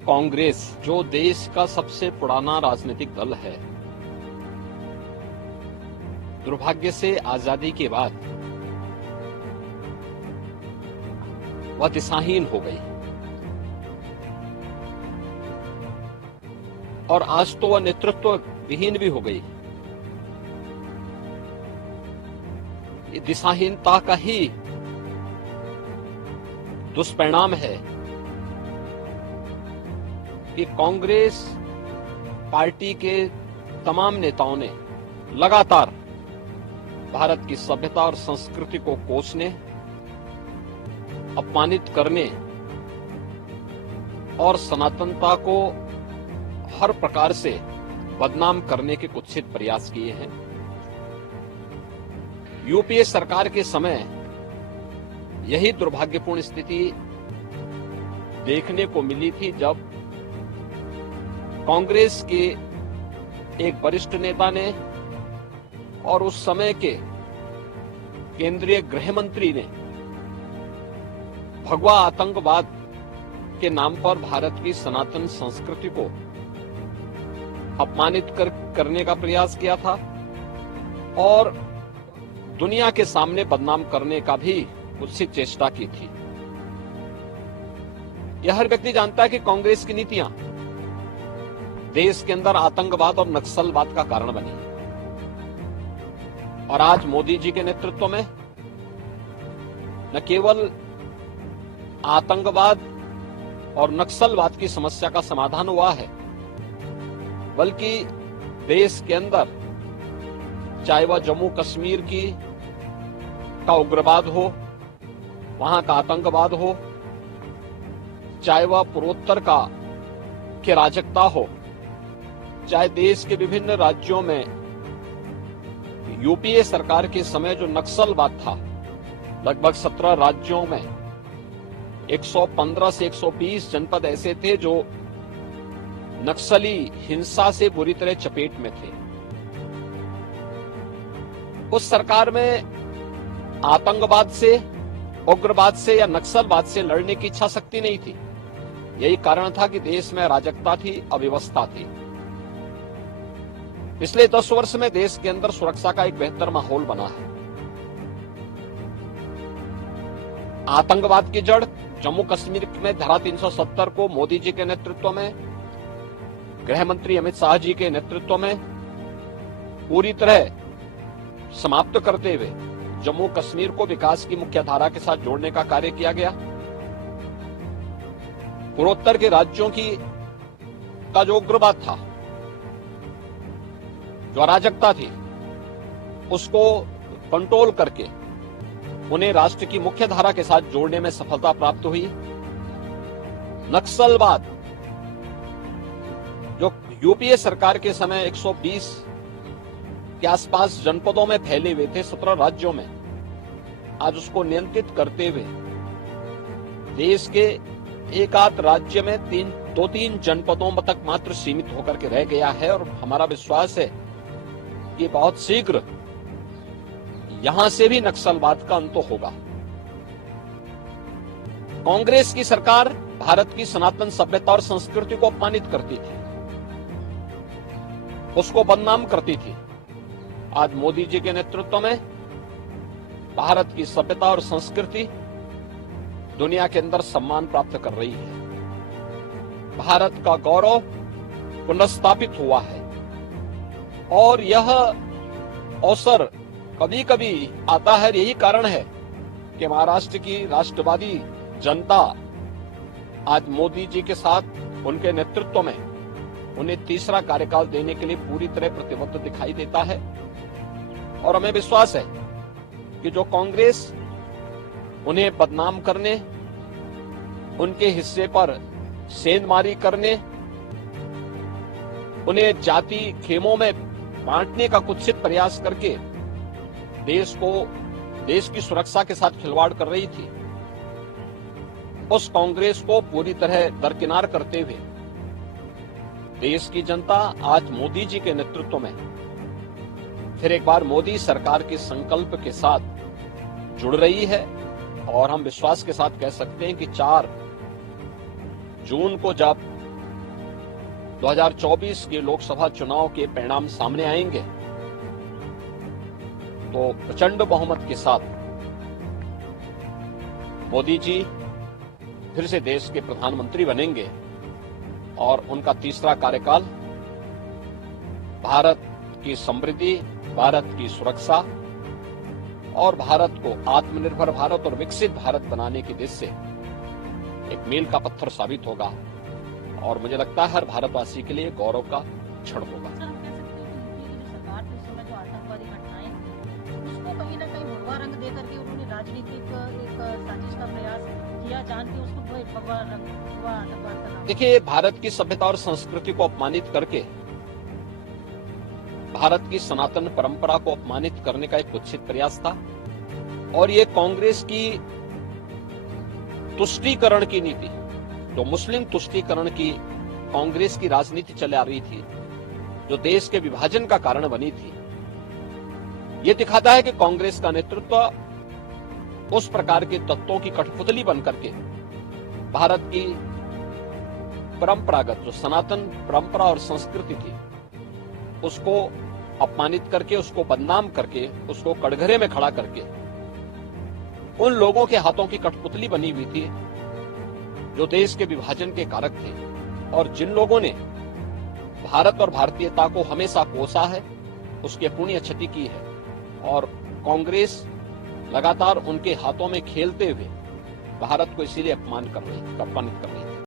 कांग्रेस जो देश का सबसे पुराना राजनीतिक दल है, दुर्भाग्य से आजादी के बाद वह दिशाहीन हो गई और आज तो वह नेतृत्व विहीन भी हो गई। ये दिशाहीनता का ही दुष्परिणाम है कि कांग्रेस पार्टी के तमाम नेताओं ने लगातार भारत की सभ्यता और संस्कृति को कोसने, अपमानित करने और सनातनता को हर प्रकार से बदनाम करने के कुत्सित प्रयास किए हैं। यूपीए सरकार के समय यही दुर्भाग्यपूर्ण स्थिति देखने को मिली थी, जब कांग्रेस के एक वरिष्ठ नेता ने और उस समय के केंद्रीय गृह मंत्री ने भगवा आतंकवाद के नाम पर भारत की सनातन संस्कृति को अपमानित करने का प्रयास किया था और दुनिया के सामने बदनाम करने का भी कुत्सित चेष्टा की थी। यह हर व्यक्ति जानता है कि कांग्रेस की नीतियां देश के अंदर आतंकवाद और नक्सलवाद का कारण बनी और आज मोदी जी के नेतृत्व में न केवल आतंकवाद और नक्सलवाद की समस्या का समाधान हुआ है, बल्कि देश के अंदर चाहे वह जम्मू कश्मीर का उग्रवाद हो, वहां का आतंकवाद हो, चाहे वह पूर्वोत्तर की अराजकता हो, चाहे देश के विभिन्न राज्यों में यूपीए सरकार के समय जो नक्सलवाद था, लगभग 17 राज्यों में 115 से 120 जनपद ऐसे थे जो नक्सली हिंसा से बुरी तरह चपेट में थे। उस सरकार में आतंकवाद से, उग्रवाद से या नक्सलवाद से लड़ने की इच्छा शक्ति नहीं थी। यही कारण था कि देश में अराजकता थी, अव्यवस्था थी। पिछले 10 वर्ष में देश के अंदर सुरक्षा का एक बेहतर माहौल बना है। आतंकवाद की जड़ जम्मू कश्मीर में धारा 370 को मोदी जी के नेतृत्व में, गृह मंत्री अमित शाह जी के नेतृत्व में पूरी तरह समाप्त करते हुए जम्मू कश्मीर को विकास की मुख्य धारा के साथ जोड़ने का कार्य किया गया। पूर्वोत्तर के राज्यों का जो उग्रवाद था, जो अराजकता थी, उसको कंट्रोल करके उन्हें राष्ट्र की मुख्य धारा के साथ जोड़ने में सफलता प्राप्त हुई। नक्सलवाद जो यूपीए सरकार के समय 120 के आसपास जनपदों में फैले हुए थे, 17 राज्यों में, आज उसको नियंत्रित करते हुए देश के एक आध राज्य में 2-3 जनपदों तक मात्र सीमित होकर के रह गया है। और हमारा विश्वास है कि बहुत शीघ्र यहां से भी नक्सलवाद का अंत होगा। कांग्रेस की सरकार भारत की सनातन सभ्यता और संस्कृति को अपमानित करती थी, उसको बदनाम करती थी। आज मोदी जी के नेतृत्व में भारत की सभ्यता और संस्कृति दुनिया के अंदर सम्मान प्राप्त कर रही है। भारत का गौरव पुनर्स्थापित हुआ है और यह अवसर कभी कभी आता है। यही कारण है कि महाराष्ट्र की राष्ट्रवादी जनता आज मोदी जी के साथ, उनके नेतृत्व में उन्हें तीसरा कार्यकाल देने के लिए पूरी तरह प्रतिबद्ध दिखाई देता है। और हमें विश्वास है कि जो कांग्रेस उन्हें बदनाम करने, उनके हिस्से पर सेंधमारी करने, उन्हें जाति खेमों में बांटने का कुत्सित प्रयास करके देश की सुरक्षा के साथ खिलवाड़ कर रही थी, उस कांग्रेस को पूरी तरह दरकिनार करते हुए देश की जनता आज मोदी जी के नेतृत्व में फिर एक बार मोदी सरकार के संकल्प के साथ जुड़ रही है। और हम विश्वास के साथ कह सकते हैं कि 4 जून को जब 2024 के लोकसभा चुनाव के परिणाम सामने आएंगे तो प्रचंड बहुमत के साथ मोदी जी फिर से देश के प्रधानमंत्री बनेंगे और उनका तीसरा कार्यकाल भारत की समृद्धि, भारत की सुरक्षा और भारत को आत्मनिर्भर भारत और विकसित भारत बनाने की दिशा से एक मील का पत्थर साबित होगा और मुझे लगता है हर भारतवासी के लिए गौरव का क्षण होगा। सर, हम कह सकते हैं कि यूपी की जो सरकार थी उस समय जो आतंकवादी घटनाएं थी उसको कहीं ना कहीं भगवा रंग दे करके उन्होंने राजनीतिक एक साजिश का प्रयास किया, जान के उसको भगवा आतंकवाद का नाम। देखिए, भारत की सभ्यता और संस्कृति को अपमानित करके भारत की सनातन परंपरा को अपमानित करने का एक कुत्सित प्रयास था और ये कांग्रेस की तुष्टीकरण की नीति, जो मुस्लिम तुष्टीकरण की कांग्रेस की राजनीति चले आ रही थी, जो देश के विभाजन का कारण बनी थी, ये दिखाता है कि कांग्रेस का नेतृत्व उस प्रकार के तत्वों की कठपुतली बनकर के भारत की परंपरागत जो सनातन परंपरा और संस्कृति थी उसको अपमानित करके, उसको बदनाम करके, उसको कटघरे में खड़ा करके उन लोगों के हाथों की कठपुतली बनी हुई थी जो देश के विभाजन के कारक थे और जिन लोगों ने भारत और भारतीयता को हमेशा कोसा है, उसके पुण्य क्षति की है और कांग्रेस लगातार उनके हाथों में खेलते हुए भारत को इसीलिए अपमानित कर रही है।